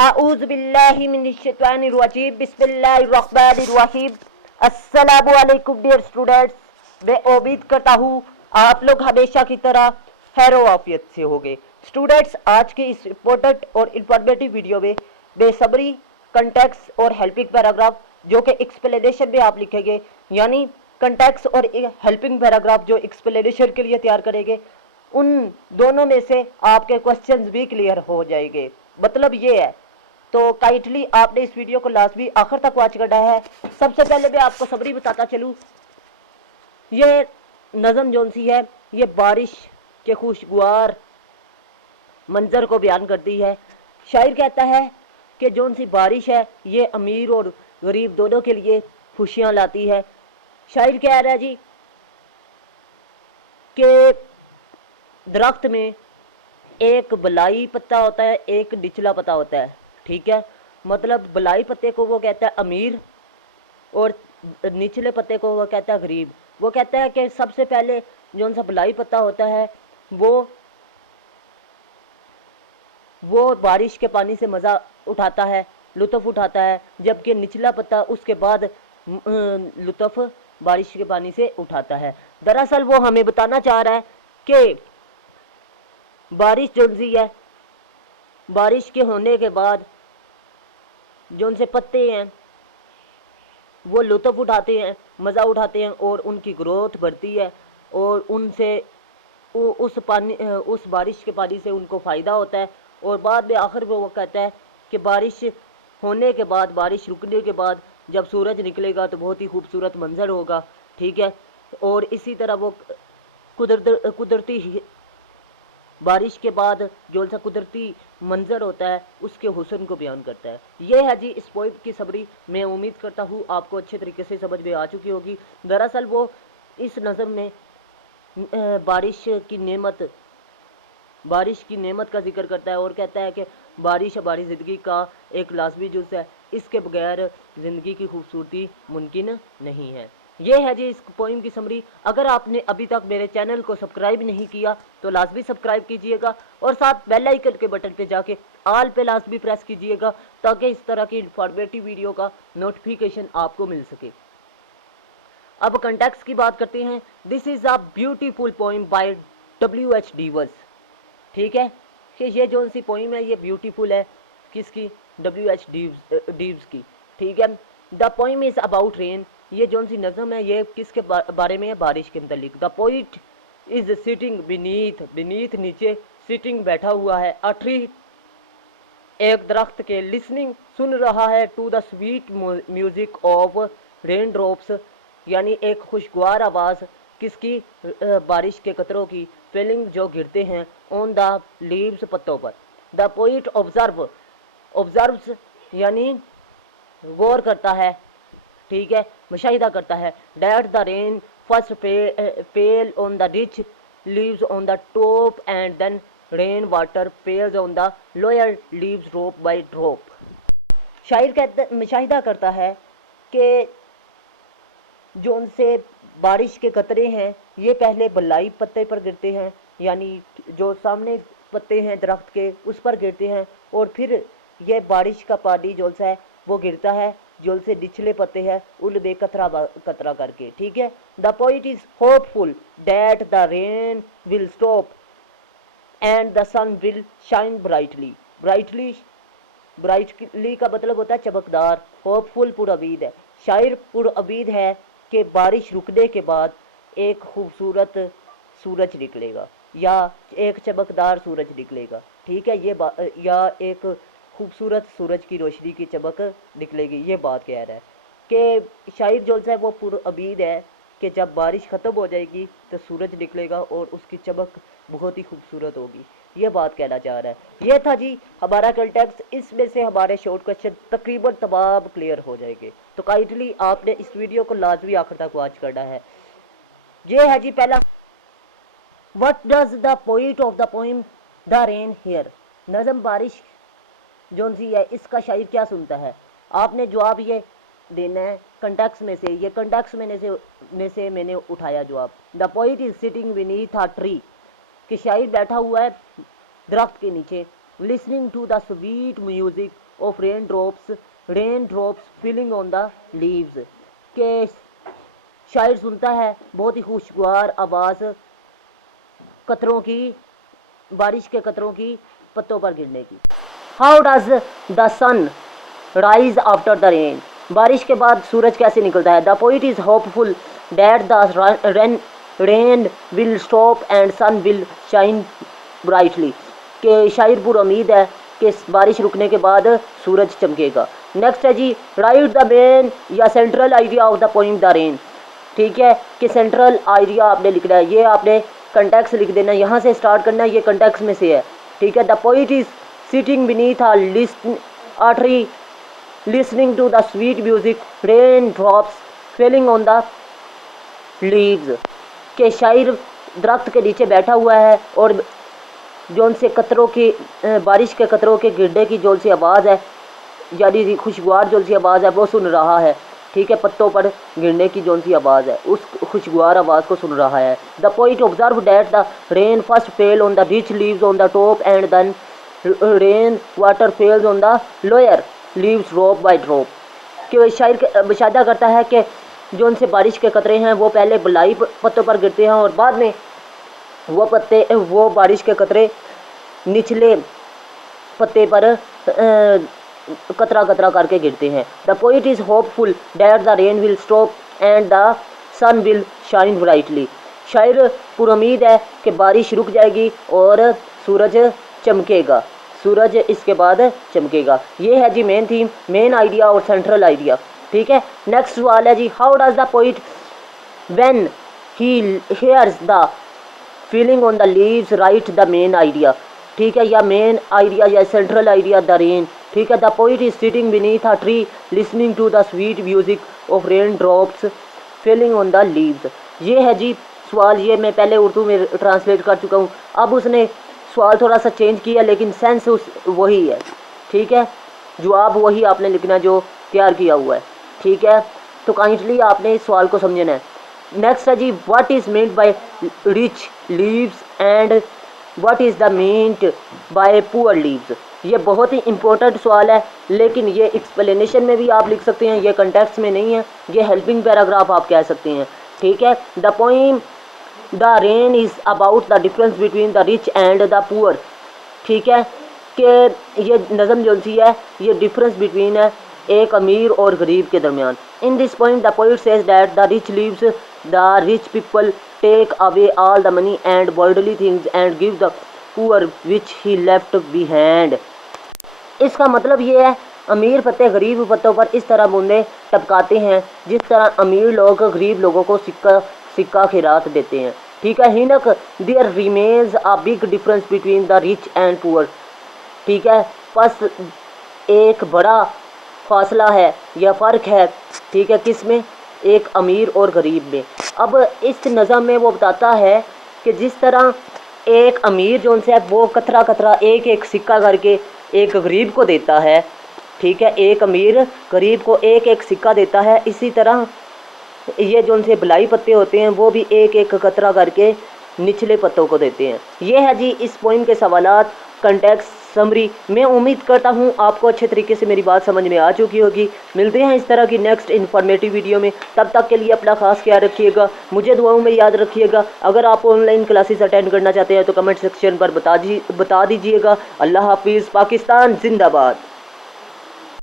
आऊज़ बिल्लाहि मिनश्शैतानिर रजीम बिस्मिल्लाहिर रहमानिर रहीम। अस्सलामु अलैकुम डियर स्टूडेंट्स। मैं उम्मीद करता हूँ आप लोग हमेशा की तरह खैरो आफियत से होंगे। स्टूडेंट्स, आज के इस इम्पोर्टेंट और इंफॉर्मेटिव वीडियो में बेसब्री कंटेक्स्ट और हेल्पिंग पैराग्राफ जो कि एक्सप्लेनेशन में आप लिखेंगे, यानी कंटेक्स्ट और हेल्पिंग पैराग्राफ जो एक्सप्लेनेशन के लिए तैयार करेंगे, उन दोनों में से आपके क्वेश्चंस भी क्लियर हो जाएंगे। मतलब ये है, तो काइंडली आपने इस वीडियो को लाजमी आखिर तक वॉच करना है। सबसे पहले मैं आपको सबरी बताता चलूँ। ये नज़म जौन सी है, ये बारिश के खुशगवार मंजर को बयान करती है। शायर कहता है कि जौन सी बारिश है ये अमीर और गरीब दोनों के लिए खुशियाँ लाती है। शायर कह रहा है जी कि दरख्त में एक बलाई पत्ता होता है, एक निचला पत्ता होता है। ठीक है, मतलब बलाई पत्ते को वो कहता है अमीर और निचले पत्ते को वो कहता है गरीब। वो कहता है कि सबसे पहले जो सा बलाई पत्ता होता है वो बारिश के पानी से मज़ा उठाता है, लुत्फ़ उठाता है, जबकि निचला पत्ता उसके बाद लुत्फ़ बारिश के पानी से उठाता है। दरअसल वो हमें बताना चाह रहा है कि बारिश जो सी है, बारिश के होने के बाद जो से पत्ते हैं वो लुत्फ़ उठाते हैं, मज़ा उठाते हैं और उनकी ग्रोथ बढ़ती है और उनसे उस बारिश के पानी से उनको फ़ायदा होता है। और बाद में आखिर में वो कहता है कि बारिश होने के बाद, बारिश रुकने के बाद जब सूरज निकलेगा तो बहुत ही खूबसूरत मंजर होगा। ठीक है, और इसी तरह वो कुदरती बारिश के बाद जो सा कुदरती मंजर होता है उसके हुस्न को बयान करता है। ये है जी इस पोइम की सबरी। मैं उम्मीद करता हूँ आपको अच्छे तरीके से समझ में आ चुकी होगी। दरअसल वो इस नज़म में बारिश की नेमत का जिक्र करता है और कहता है कि बारिश हमारी ज़िंदगी का एक लाजमी जुज़ है, इसके बगैर ज़िंदगी की खूबसूरती मुमकिन नहीं है। ये है जी इस पोइम की समरी। अगर आपने अभी तक मेरे चैनल को सब्सक्राइब नहीं किया तो लाजमी सब्सक्राइब कीजिएगा और साथ बेल आइकन के बटन पे जाके ऑल पे लाजमी प्रेस कीजिएगा ताकि इस तरह की इंफॉर्मेटिव वीडियो का नोटिफिकेशन आपको मिल सके। अब कंटेक्स्ट की बात करते हैं। This is a beautiful poem by W.H. Davies. ठीक है, कि ये जो सी पोइम है ये ब्यूटीफुल है, किसकी? W.H. डीव्स की। ठीक है, the poem is about rain. ये जो सी नज़म है ये किसके बारे में है? बारिश के मतलब। The poet is sitting beneath नीचे, सिटिंग बैठा हुआ है, अ ट्री एक दरख्त के, लिसनिंग सुन रहा है, to the sweet music of rain drops, यानी एक खुशगवार आवाज़ किसकी? बारिश के कतरों की, फीलिंग जो गिरते हैं, ऑन द लीव्स पत्तों पर। द पोइट ऑब्जर्व्स यानी गौर करता है, ठीक है, मुशाहिदा करता है, that the rain first fell on the rich leaves on the top and then rain water falls on the lower leaves drop by drop. शायर कहता मुशाहिदा करता है कि जो उनसे बारिश के कतरे हैं ये पहले बलाई पत्ते पर गिरते हैं, यानी जो सामने पत्ते हैं दरख्त के उस पर गिरते हैं, और फिर ये बारिश का पानी जो सा है वो गिरता है जो से निचले पत्ते हैं उनमें कतरा कतरा करके। ठीक है, the poet is hopeful that the rain will stop and the sun will shine brightly का मतलब होता है चमकदार। होपफुल पुरउम्मीद है, शायर पुरउम्मीद है कि बारिश रुकने के बाद एक खूबसूरत सूरज निकलेगा या एक चमकदार सूरज निकलेगा। ठीक है, या एक खूबसूरत सूरज की रोशनी की चमक निकलेगी। ये बात कह रहा है कि शायर जो है वो पुरउम्मीद है कि जब बारिश ख़त्म हो जाएगी तो सूरज निकलेगा और उसकी चमक बहुत ही खूबसूरत होगी। ये बात कहना चाह रहा है। ये था जी हमारा कंटेक्स्ट। इसमें से हमारे शॉर्ट क्वेश्चन तकरीबन तमाम क्लियर हो जाएंगे, तो काइंडली आपने इस वीडियो को लाजमी आखिर तक वॉच करना है। ये है जी पहला, what does the poet of the poem the rain here. नज़म बारिश जोन सी है इसका शायर क्या सुनता है? आपने जवाब ये देना है कंटेक्स्ट में से। ये कंटेक्स्ट में से मैंने उठाया जवाब। The poet is sitting beneath a tree, कि शायर बैठा हुआ है दरख्त के नीचे, listening to the sweet music of raindrops falling on the leaves। के शायर सुनता है बहुत ही खुशगवार आवाज़ कतरों की, बारिश के कतरों की पत्तों पर गिरने की। How does the sun rise after the rain. बारिश के बाद सूरज कैसे निकलता है। The poet is hopeful that the rain will stop and sun will shine brightly. के शायर पुर उम्मीद है कि बारिश रुकने के बाद सूरज चमकेगा। नेक्स्ट है जी, राइट द मेन या central idea of the poem the rain. ठीक है, कि सेंट्रल आइडिया आपने लिखना है, ये आपने कंटेक्स्ट लिख देना, यहाँ से स्टार्ट करना है, ये कंटेक्स्ट में से है। ठीक है, the poet is sitting beneath a tree listening to the sweet music rain drops falling on the leaves. के शायर दरख्त के नीचे बैठा हुआ है और जो से कतरों की बारिश के कतरों के गिरने की जो सी आवाज़ है, यानी खुशगवार जो सी आवाज़ है वो सुन रहा है। ठीक है, पत्तों पर गिरने की जो सी आवाज़ है उस खुशगवार आवाज़ को सुन रहा है। The poet observe that the rain first fell on the rich leaves on the top and then rain water falls on the lower leaves drop by drop. कि शायर मुशाहिदा करता है कि जो उनसे बारिश के कतरे हैं वो पहले बलाई पत्तों पर गिरते हैं और बाद में वो बारिश के कतरे निचले पत्ते पर कतरा कतरा करके गिरते हैं। The poet is hopeful that the rain will stop and the sun will shine brightly. शायर पुरुम्मीद है कि बारिश रुक जाएगी और सूरज चमकेगा, सूरज इसके बाद चमकेगा। ये है जी मेन थीम, मेन आइडिया और सेंट्रल आइडिया। ठीक है, नेक्स्ट सवाल है जी, how does the poet when he hears the feeling on the leaves write the main idea. ठीक है, या मेन आइडिया या सेंट्रल आइडिया द रेन। ठीक है, the poet is sitting beneath a tree listening to the sweet music of rain drops feeling on the leaves. ये है जी सवाल, ये मैं पहले उर्दू में ट्रांसलेट कर चुका हूँ। अब उसने सवाल थोड़ा सा चेंज किया लेकिन सेंस वही है। ठीक है, जवाब वही आपने लिखना जो तैयार किया हुआ है। ठीक है, तो काइंडली आपने इस सवाल को समझना है। नेक्स्ट है जी, what is meant by rich leaves and what is the meant by poor leaves. ये बहुत ही इंपॉर्टेंट सवाल है, लेकिन ये एक्सप्लेनेशन में भी आप लिख सकते हैं, ये कंटेक्स्ट में नहीं है, ये हेल्पिंग पैराग्राफ आप कह सकते हैं। ठीक है, the poem the rain is about the difference between the rich and the poor. ठीक है, कि ये नज़म जो सी है ये डिफरेंस बिटवीन है एक अमीर और गरीब के दरमियान। In this point the poet says that the rich leaves the rich people take away all the money and worldly things and give the poor which he left behind. इसका मतलब ये है, अमीर पत्ते गरीब पत्तों पर इस तरह बूंदे टपकाते हैं जिस तरह अमीर लोग गरीब लोगों को सिक्का खिरात देते हैं। ठीक है, hence there remains a big difference between the rich and poor. ठीक है, बस एक बड़ा फासला है या फ़र्क है। ठीक है, किस में, एक अमीर और गरीब में। अब इस नज़म में वो बताता है कि जिस तरह एक अमीर जो उनसे वो कतरा कतरा एक एक सिक्का करके एक गरीब को देता है। ठीक है, एक अमीर गरीब को एक एक सिक्का देता है, इसी तरह ये जो उनसे बलाई पत्ते होते हैं वो भी एक एक कतरा करके निचले पत्तों को देते हैं। ये है जी इस पोइम के सवालात, कंटेक्स्ट, समरी। मैं उम्मीद करता हूँ आपको अच्छे तरीके से मेरी बात समझ में आ चुकी होगी। मिलते हैं इस तरह की नेक्स्ट इन्फॉर्मेटिव वीडियो में, तब तक के लिए अपना खास ख्याल रखिएगा, मुझे दुआओं में याद रखिएगा। अगर आप ऑनलाइन क्लासेस अटेंड करना चाहते हैं तो कमेंट सेक्शन पर बता दीजिएगा। अल्लाह हाफिज़, पाकिस्तान जिंदाबाद।